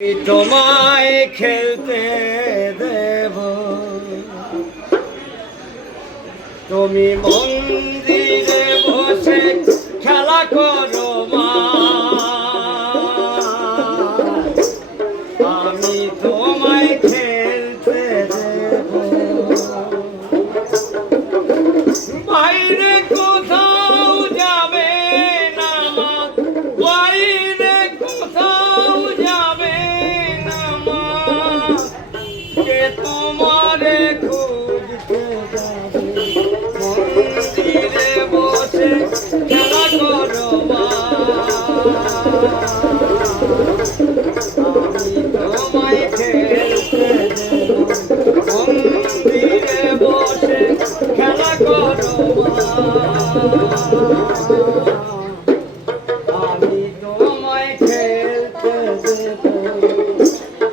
তোমায় খেলতে দেব, তুমি মন্দিরে বসে খেলা করো মা, আমি তোমায় খেলতে দেব। বাইরে কোথাও যাবে না মা, বাইরে কোথাও যাবে না মা, কে তোমারে খুঁজতে যাবে, মন্দিরে বসে খেলা করো মা, আমি তোমায়